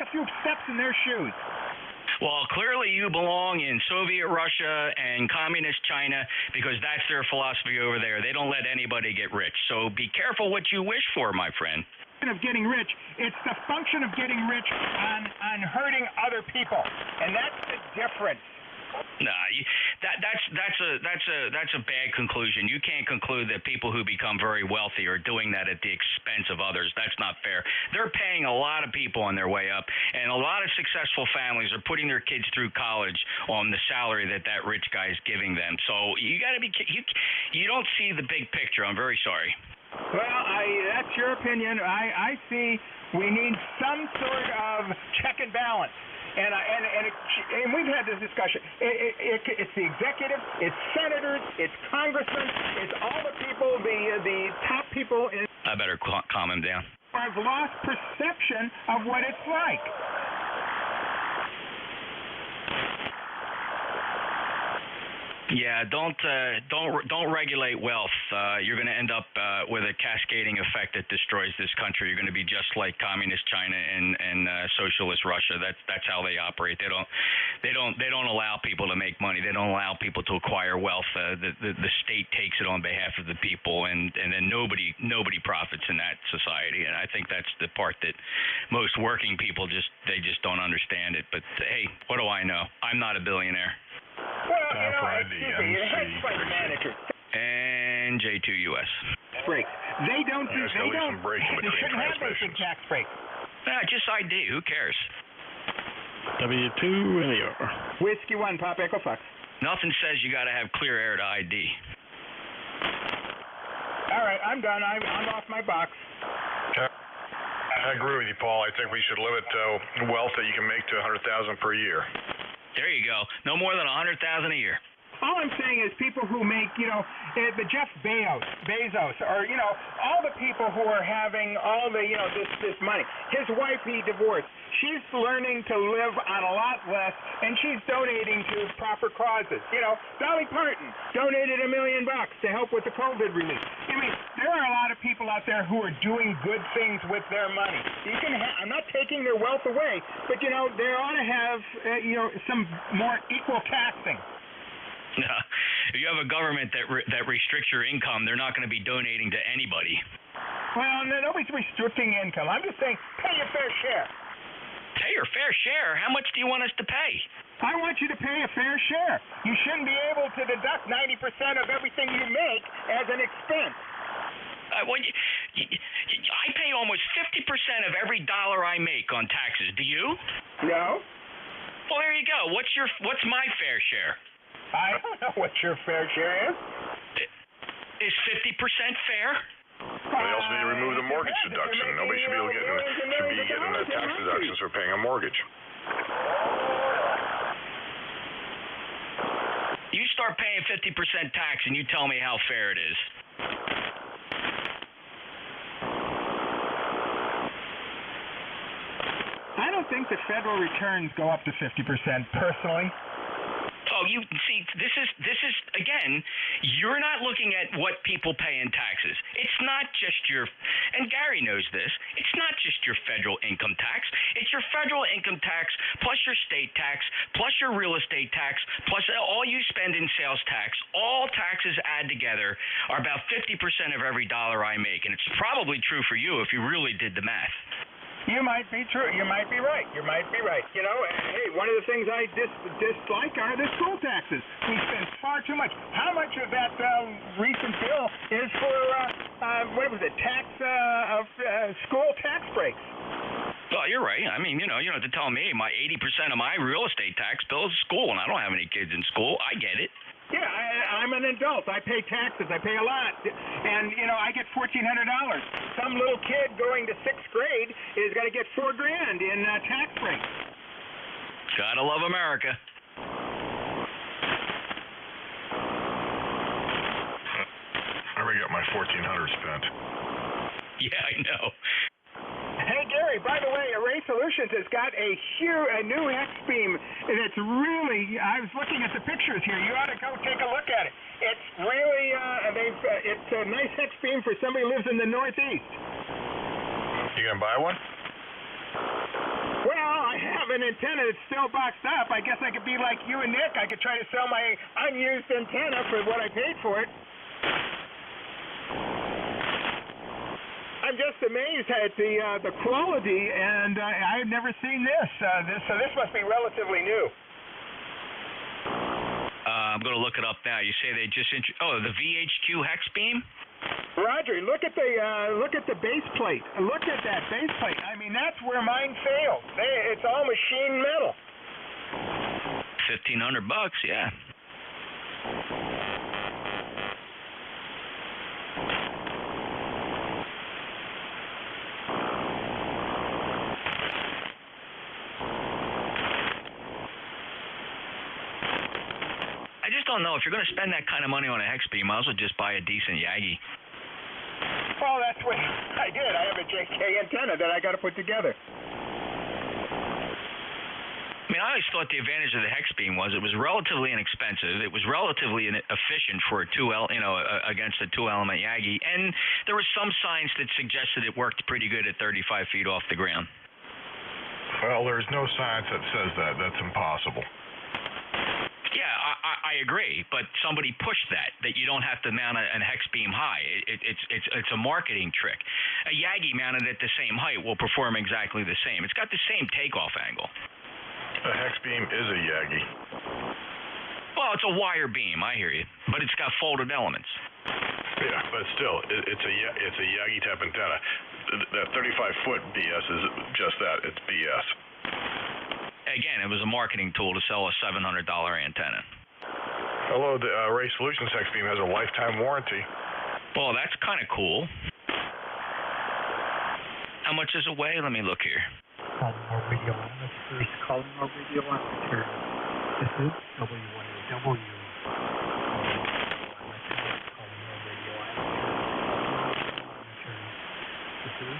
a few steps in their shoes. Well, clearly you belong in Soviet Russia and Communist China because that's their philosophy over there. They don't let anybody get rich. So be careful what you wish for, my friend. Of getting rich, it's the function of getting rich on hurting other people, and that's the difference. Nah, that's a bad conclusion. You can't conclude that people who become very wealthy are doing that at the expense of others. That's not fair. They're paying a lot of people on their way up, and a lot of successful families are putting their kids through college on the salary that rich guy is giving them. So you got to be you don't see the big picture. I'm very sorry. Well, that's your opinion. I see we need some sort of check and balance. And we've had this discussion. It's the executive, it's senators, it's congressmen, it's all the people, the top people. I better calm him down. I've lost perception of what it's like. Yeah, don't regulate wealth. You're going to end up with a cascading effect that destroys this country. You're going to be just like communist China and socialist Russia. That's how they operate. They don't allow people to make money. They don't allow people to acquire wealth. The state takes it on behalf of the people, and then nobody profits in that society. And I think that's the part that most working people just don't understand it. But hey, what do I know? I'm not a billionaire. Well, hedge fund managers. NJ2US. Breaks. They shouldn't have those big tax breaks. Just ID. Who cares? W2 NER. Whiskey 1, Pop Echo Fox. Nothing says you got to have clear air to ID. All right, I'm done. I'm off my box. I agree with you, Paul. I think we should limit wealth that you can make to $100,000 per year. There you go. No more than $100,000 a year. All I'm saying is people who make, the Jeff Bezos, or, all the people who are having all the, this money. His wife, he divorced. She's learning to live on a lot less, and she's donating to proper causes. Dolly Parton donated $1 million to help with the COVID relief. I mean, there are a lot of people out there who are doing good things with their money. I'm not taking their wealth away, but, they ought to have, some more equal taxing. No. If you have a government that restricts your income, they're not going to be donating to anybody. Well, nobody's restricting income. I'm just saying, pay your fair share. Pay your fair share? How much do you want us to pay? I want you to pay a fair share. You shouldn't be able to deduct 90% of everything you make as an expense. I pay almost 50% of every dollar I make on taxes. Do you? No. Well, there you go. What's my fair share? I don't know what your fair share is. Is 50% fair? They also need to remove the mortgage deduction. Nobody should be getting tax deductions for paying a mortgage. You start paying 50% tax and you tell me how fair it is. I don't think the federal returns go up to 50% personally. Oh, you see, this is again, you're not looking at what people pay in taxes. It's not just and Gary knows this, it's not just your federal income tax. It's your federal income tax plus your state tax plus your real estate tax plus all you spend in sales tax. All taxes add together are about 50% of every dollar I make, and it's probably true for you if you really did the math. You might be true. You might be right. Hey, one of the things I dislike are the school taxes. We spend far too much. How much of that recent bill is for, school tax breaks? Well, you're right. I mean, you don't have to tell me. 80% of my real estate tax bill is school, and I don't have any kids in school. I get it. Yeah, I'm an adult. I pay taxes. I pay a lot. And, I get $1,400. Some little kid going to 6th grade is going to get $4,000 in tax breaks. Gotta love America. I already got my $1,400 spent. Yeah, I know. Hey, Gary, by the way, Array Solutions has got a new hex beam, and it's really, I was looking at the pictures here. You ought to go take a look at it. It's really, it's a nice hex beam for somebody who lives in the Northeast. You gonna buy one? Well, I have of an antenna that's still boxed up. I guess I could be like you and Nick. I could try to sell my unused antenna for what I paid for it. I'm just amazed at the quality, and I've never seen this. So this must be relatively new. I'm going to look it up now. You say they just the VHQ hex beam? Roger, look at the base plate. Look at that base plate. I mean, that's where mine failed. It's all machine metal. $1,500, yeah. I just don't know if you're going to spend that kind of money on a hex beam. Might as well just buy a decent Yagi. Well, that's what I did. I have a JK antenna that I got to put together. I mean, I always thought the advantage of the hex beam was it was relatively inexpensive. It was relatively efficient for a against a 2-element Yagi, and there was some science that suggested it worked pretty good at 35 feet off the ground. Well, there's no science that says that. That's impossible. Yeah, I agree, but somebody pushed that you don't have to mount an hex beam high. It's a marketing trick. A Yagi mounted at the same height will perform exactly the same. It's got the same takeoff angle. A hex beam is a Yagi. Well, it's a wire beam, I hear you, but it's got folded elements. Yeah, but still, it's a Yagi type antenna. That 35-foot BS is just that. It's BS. Again, it was a marketing tool to sell a $700 antenna. Although the Ray Solutions hex beam has a lifetime warranty. Well, that's kind of cool. How much does it weigh? Let me look here. Calling more radio on. This is calling more radio on return. This is WNAW. Calling more radio on. This is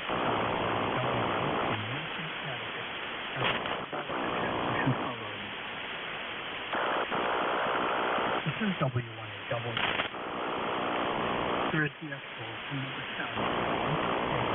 This is WNAW. There is the actual number 7.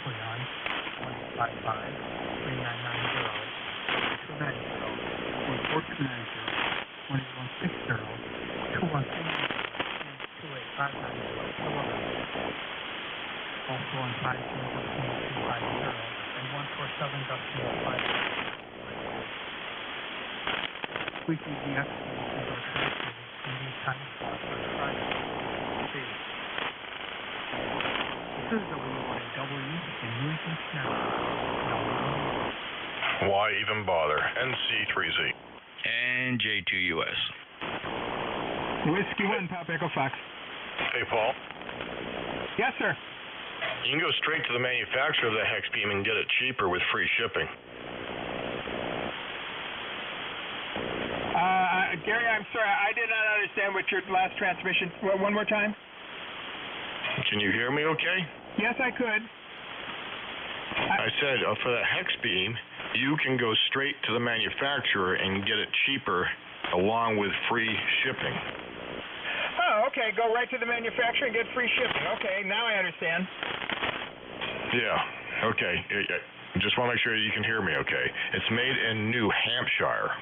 Leon, 155-3990, 290, 1490, 2160, and 28590. Also on 5G, 250, and 147.5. Weekly DX solutions are connected in these time slots on Friday. This is WYW in Newton, Connecticut. Why even bother? NC3Z. NJ2US. Whiskey 1, Papa Echo Fox. Hey, Paul. Yes, sir. You can go straight to the manufacturer of the hex beam and get it cheaper with free shipping. Gary, I'm sorry. I did not understand what your last transmission. One more time. Can you hear me okay? Yes, I could. I said for the hex beam, you can go straight to the manufacturer and get it cheaper along with free shipping. Oh, okay. Go right to the manufacturer and get free shipping. Okay, now I understand. Yeah, okay. Just want to make sure you can hear me okay. It's made in New Hampshire.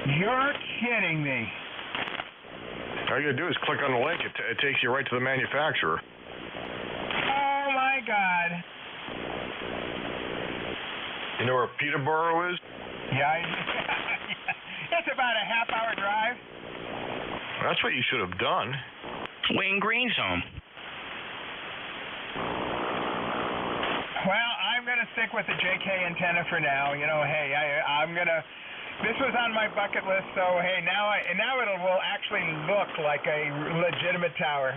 You're kidding me. All you gotta do is click on the link. It takes you right to the manufacturer. Oh, my God. You know where Peterborough is? Yeah, it's about a half-hour drive. That's what you should have done. Wayne Green's home. Well, I'm going to stick with the JK antenna for now. You know, hey, I'm going to... This was on my bucket list, so hey, now it will actually look like a legitimate tower.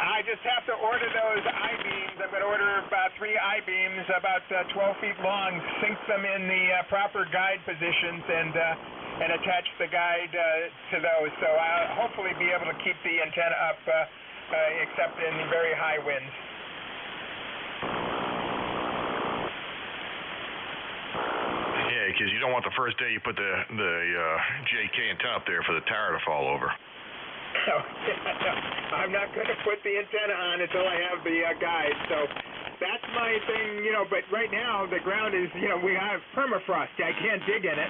I just have to order those I-beams. I'm going to order about 3 I-beams, about 12 feet long, sink them in the proper guide positions, and attach the guide to those. So I'll hopefully be able to keep the antenna up, except in very high winds. Yeah, because you don't want the first day you put the JK antenna up there for the tower to fall over. No, I'm not going to put the antenna on until I have the guide. So that's my thing, you know. But right now the ground is, you know, we have permafrost. I can't dig in it.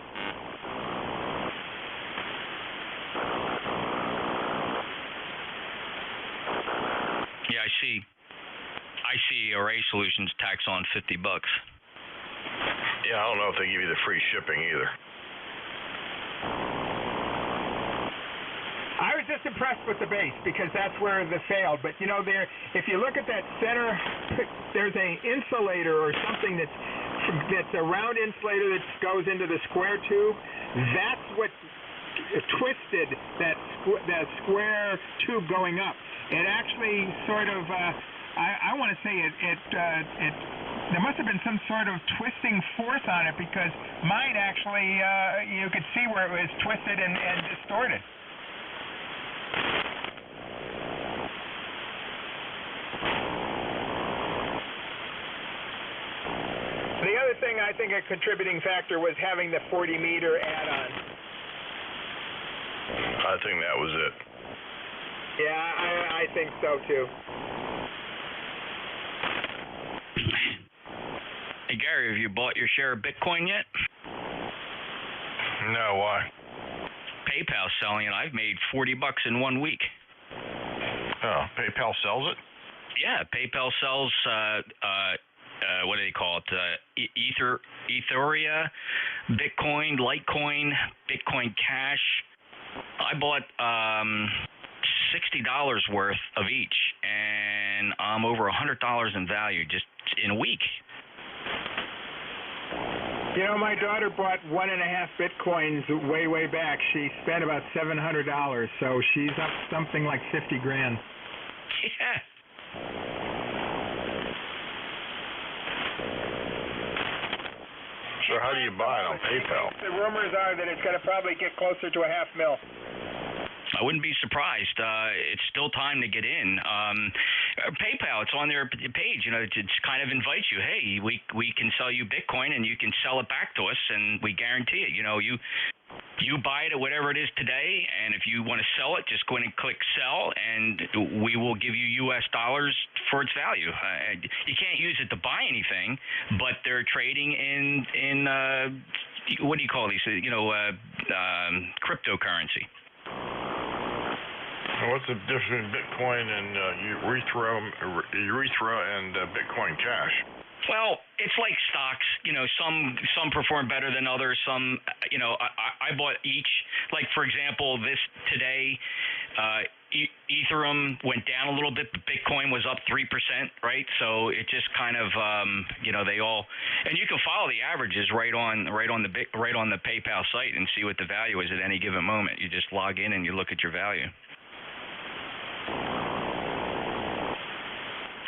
Yeah, I see Array Solutions tax on $50. Yeah, I don't know if they give you the free shipping either. I was just impressed with the base because that's where the failed. But you know, if you look at that center, there's an insulator or something that's a round insulator that goes into the square tube. That's what twisted that square tube going up. It actually sort of, I want to say it there must have been some sort of twisting force on it, because mine actually, you could see where it was twisted and distorted. The other thing, I think a contributing factor was having the 40-meter add-on. I think that was it. Yeah, I think so too. Hey, Gary, have you bought your share of Bitcoin yet? No, why? PayPal's selling it. I've made $40 in 1 week. Oh, PayPal sells it? Yeah, PayPal sells, what do they call it? Ethereum, Bitcoin, Litecoin, Bitcoin Cash. I bought $60 worth of each, and I'm over $100 in value just in a week. You know, my daughter bought 1.5 Bitcoins way back. She spent about $700, so she's up something like 50 grand. Yeah. So how do you buy it on PayPal? The rumors are that it's going to probably get closer to $500,000. I wouldn't be surprised. It's still time to get in. PayPal, it's on their page. You know, it kind of invites you. Hey, we can sell you Bitcoin, and you can sell it back to us, and we guarantee it. You know, You buy it at whatever it is today, and if you want to sell it, just go in and click sell, and we will give you U.S. dollars for its value. You can't use it to buy anything, but they're trading in what do you call these? Cryptocurrency. What's the difference between Bitcoin and Urethra and Bitcoin Cash? Well, it's like stocks. Some perform better than others. Some, I bought each. Like, for example, today, Ethereum went down a little bit, but Bitcoin was up 3%, right? So it just kind of, they all, and you can follow the averages right on the PayPal site and see what the value is at any given moment. You just log in and you look at your value.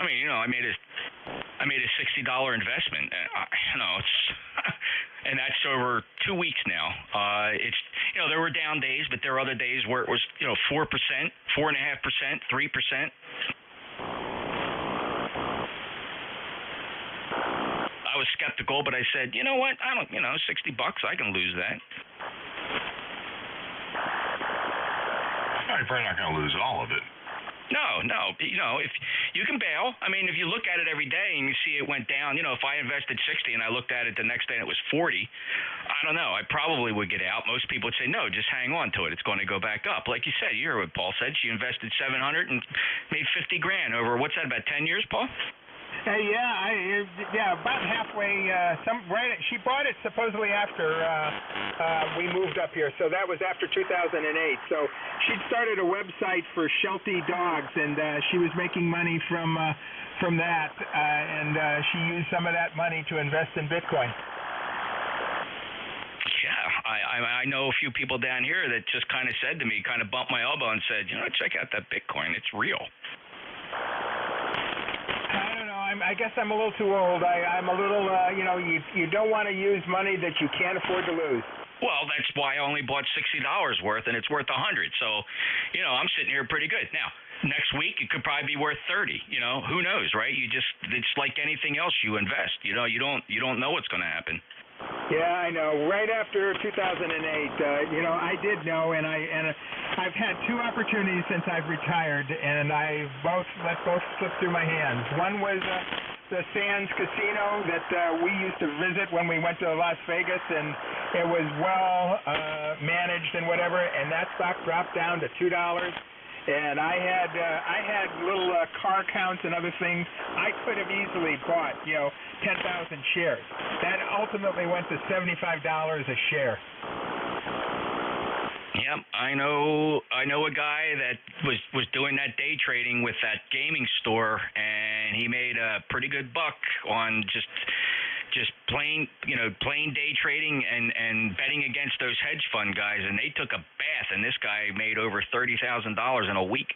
I mean, I made a $60 investment. And that's over 2 weeks now. It's there were down days, but there were other days where it was 4%, 4.5%, 3%. I was skeptical, but I said, you know what? I don't, $60, I can lose that. You're probably not going to lose all of it. No. If you can bail. I mean, if you look at it every day and you see it went down, if I invested 60 and I looked at it the next day and it was 40, I don't know. I probably would get out. Most people would say, no, just hang on to it. It's going to go back up. Like you said, you heard what Paul said. She invested $700 and made $50,000 over, what's that, about 10 years, Paul? About halfway. She bought it supposedly after we moved up here, so that was after 2008. So she'd started a website for Sheltie dogs, and she was making money from that, and she used some of that money to invest in Bitcoin. Yeah, I know a few people down here that just kind of said to me, kind of bumped my elbow and said, check out that Bitcoin. It's real. I guess I'm a little too old. I'm a little, you don't want to use money that you can't afford to lose. Well, that's why I only bought $60 worth, and it's worth $100. So, I'm sitting here pretty good. Now, next week it could probably be worth $30. Who knows, right? It's like anything else you invest. You don't know what's going to happen. Yeah, I know. Right after 2008, I did know, and I've had two opportunities since I've retired, and I let both slip through my hands. One was the Sands Casino that we used to visit when we went to Las Vegas, and it was well managed and whatever, and that stock dropped down to $2. And I had little car counts and other things. I could have easily bought, 10,000 shares. That ultimately went to $75 a share. Yep, I know a guy that was doing that day trading with that gaming store, and he made a pretty good buck on just plain day trading and betting against those hedge fund guys, and they took a bath, and this guy made over $30,000 in a week.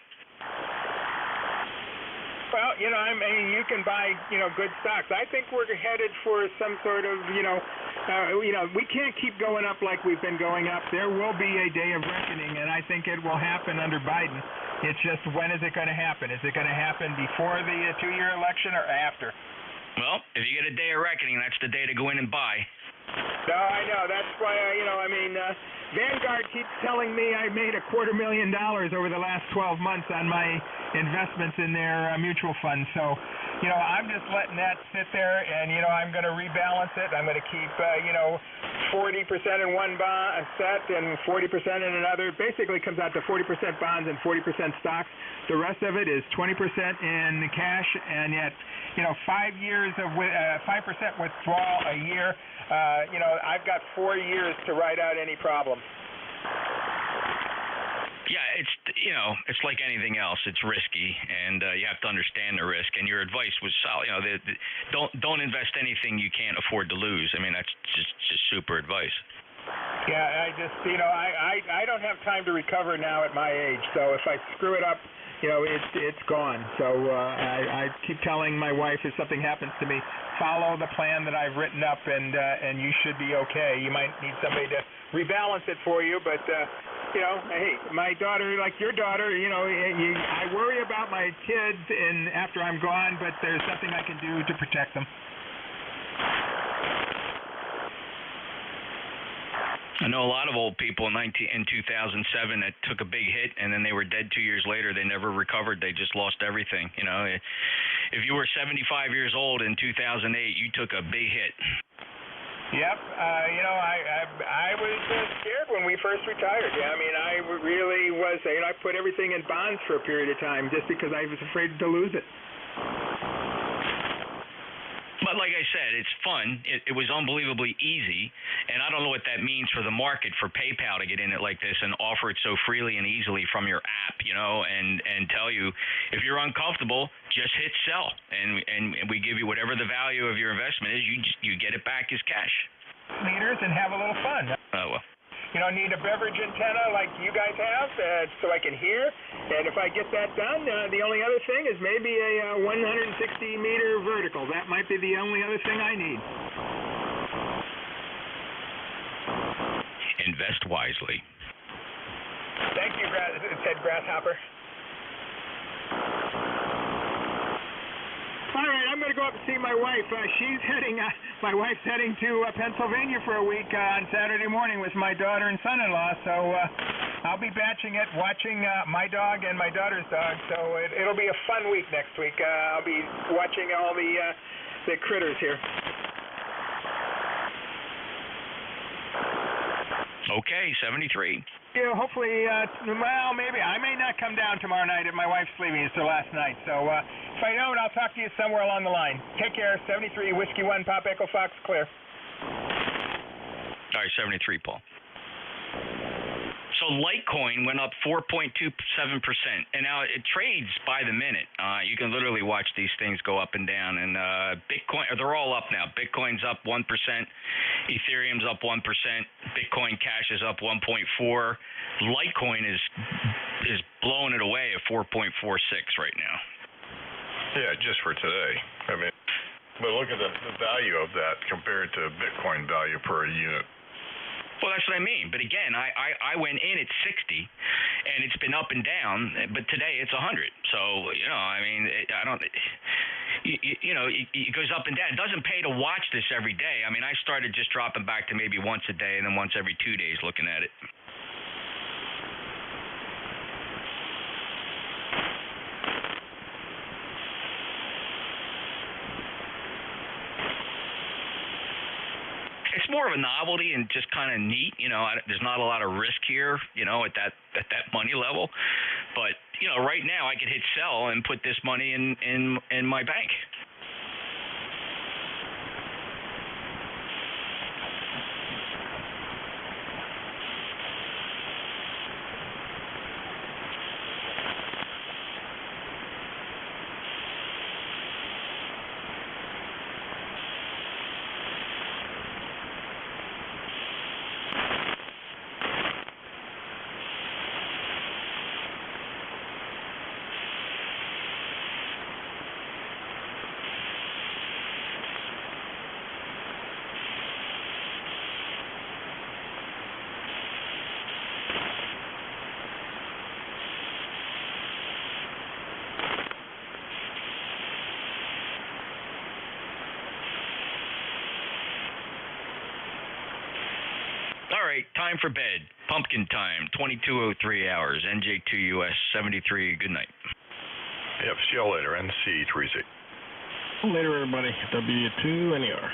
Well, I mean, you can buy, good stocks. I think we're headed for some sort of, we can't keep going up like we've been going up. There will be a day of reckoning, and I think it will happen under Biden. It's just, when is it going to happen? Is it going to happen before the 2-year election or after? Well, if you get a day of reckoning, that's the day to go in and buy. No, I know. That's why, Vanguard keeps telling me I made $250,000 over the last 12 months on my investments in their mutual funds. So, I'm just letting that sit there, and, I'm going to rebalance it. I'm going to keep, 40% in one bond set and 40% in another. It basically comes out to 40% bonds and 40% stocks. The rest of it is 20% in cash, and yet, 5 years of 5% withdrawal a year. I've got 4 years to ride out any problem. Yeah, it's like anything else. It's risky, and you have to understand the risk. And your advice was solid. Don't invest anything you can't afford to lose. I mean, that's just super advice. Yeah, I just I don't have time to recover now at my age. So if I screw it up, it's gone. So I keep telling my wife, if something happens to me, follow the plan that I've written up, and you should be okay. You might need somebody to rebalance it for you, but hey, my daughter, like your daughter, I worry about my kids and after I'm gone, but there's something I can do to protect them. I know a lot of old people in 2007 that took a big hit, and then they were dead 2 years later. They never recovered. They just lost everything. You know, if you were 75 years old in 2008, you took a big hit. Yep. You know, I was scared when we first retired. Yeah, I mean, I really was. You know, I put everything in bonds for a period of time just because I was afraid to lose it. But like I said, it's fun. It was unbelievably easy, and I don't know what that means for the market for PayPal to get in it like this and offer it so freely and easily from your app, you know, and tell you if you're uncomfortable, just hit sell, and we give you whatever the value of your investment is. You get it back as cash. Meters and have a little fun. Well. You know, need a beverage antenna like you guys have so I can hear. And if I get that done, the only other thing is maybe a 160-meter vertical. That might be the only other thing I need. Invest wisely. Thank you, Ted Grasshopper. All right, I'm going to go up and see my wife. My wife's heading to Pennsylvania for a week on Saturday morning with my daughter and son-in-law. So I'll be batching it, watching my dog and my daughter's dog. So it'll be a fun week next week. I'll be watching all the critters here. Okay, 73. Yeah, hopefully, well, maybe. I may not come down tomorrow night if my wife's leaving. It's her last night. So if I don't, I'll talk to you somewhere along the line. Take care. 73, Whiskey 1, Pop Echo Fox, clear. All right, 73, Paul. So Litecoin went up 4.27%, and now it trades by the minute. You can literally watch these things go up and down. And Bitcoin, they're all up now. Bitcoin's up 1%, Ethereum's up 1%, Bitcoin Cash is up 1.4. Litecoin is blowing it away at 4.46 right now. Yeah, just for today. I mean, but look at the value of that compared to Bitcoin value per unit. Well, that's what I mean. But again, I went in at 60, and it's been up and down. But today it's 100. So you know, I mean, I don't. You know, it goes up and down. It doesn't pay to watch this every day. I mean, I started just dropping back to maybe once a day, and then once every 2 days looking at it. It's more of a novelty and just kind of neat, you know. There's not a lot of risk here, you know, at that money level. But you know, right now I could hit sell and put this money in my bank. All right, time for bed. Pumpkin time, 22:03 hours. NJ2US 73. Good night. Yep, see you later. NC30. Later, everybody. W2 NER.